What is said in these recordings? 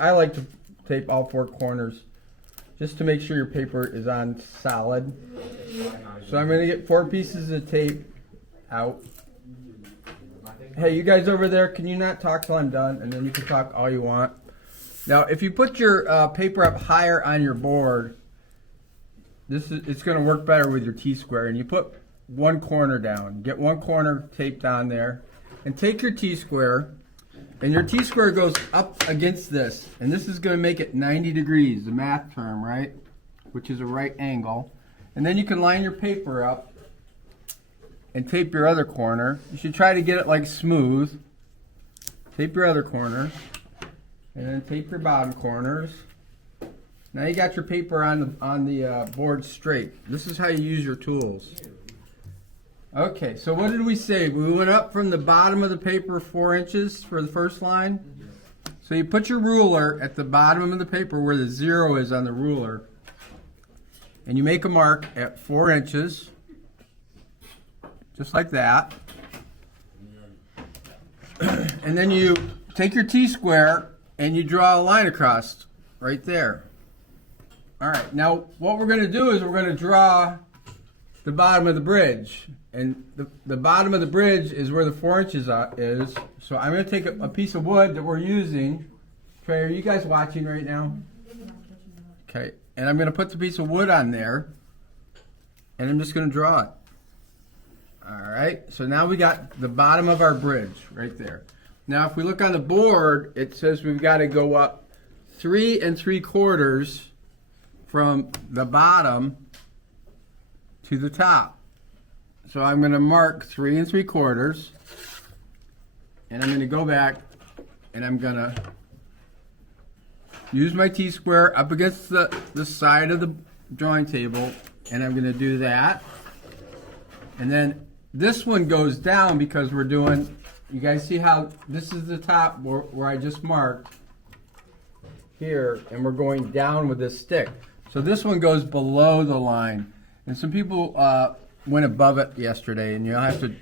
I like to tape all four corners just to make sure your paper is on solid. So I'm going to get 4 pieces of tape out. Hey, you guys over there, can you not talk till I'm done? And then you can talk all you want. Now, if you put your paper up higher on your board, it's going to work better with your T-square. And you put one corner down. Get one corner taped on there. And take your T-square, and your T-square goes up against this. And this is going to make it 90 degrees, the math term, right? Which is a right angle. And then you can line your paper up and tape your other corner. You should try to get it like smooth. Tape your other corner. And then tape your bottom corners. Now you got your paper on the board straight. This is how you use your tools. Okay, so what did we say? We went up from the bottom of the paper 4 inches for the first line. So you put your ruler at the bottom of the paper where the 0 is on the ruler. And you make a mark at 4 inches. Just like that. And then you take your T-square and you draw a line across right there. All right, now what we're going to do is we're going to draw the bottom of the bridge. And the bottom of the bridge is where the 4 inches is. So I'm going to take a piece of wood that we're using. Trey, are you guys watching right now? Okay, and I'm going to put the piece of wood on there. And I'm just going to draw it. All right, so now we got the bottom of our bridge right there. Now if we look on the board, it says we've got to go up 3 3/4 from the bottom to the top. So I'm going to mark 3 3/4, and I'm going to go back and I'm going to use my T-square up against the side of the drawing table, and I'm going to do that. And then this one goes down because we're doing, you guys see how this is the top where I just marked here, and we're going down with this stick. So this one goes below the line. And some people went above it yesterday, and you'll have to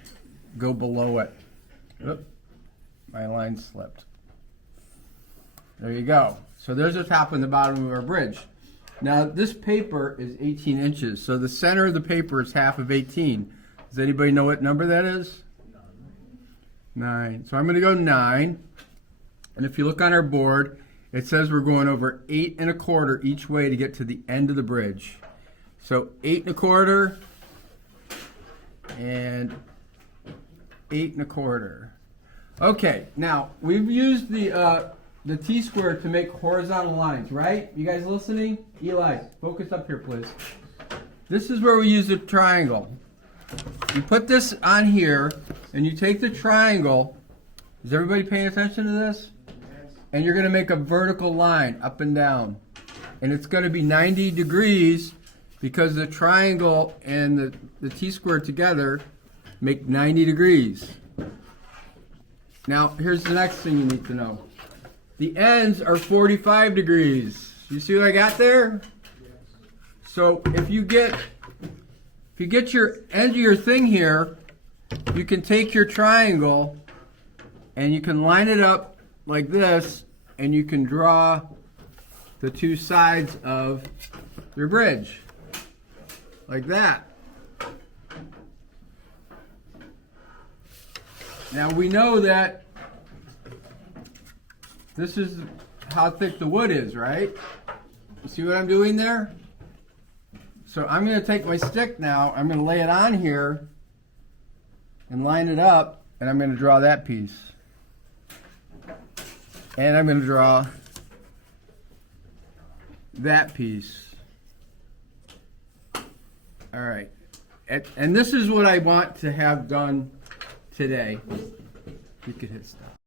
go below it. Oop, my line slipped. There you go. So there's the top and the bottom of our bridge. Now this paper is 18 inches, so the center of the paper is half of 18. Does anybody know what number that is? 9. So I'm going to go 9. And if you look on our board, it says we're going over 8 1/4 each way to get to the end of the bridge. So 8 1/4 and 8 1/4. Okay, now we've used the T-square to make horizontal lines, right? You guys listening? Eli, focus up here, please. This is where we use the triangle. You put this on here, and you take the triangle. Is everybody paying attention to this? And you're going to make a vertical line up and down. And it's going to be 90 degrees because the triangle and the T-square together make 90 degrees. Now, here's the next thing you need to know. The ends are 45 degrees. You see what I got there? So if you get your end of your thing here, you can take your triangle and you can line it up like this, and you can draw the 2 sides of your bridge like that. Now we know that this is how thick the wood is, right? You see what I'm doing there? So I'm going to take my stick now, I'm going to lay it on here and line it up, and I'm going to draw that piece. And I'm going to draw that piece. All right. And this is what I want to have done today. You could hit stop.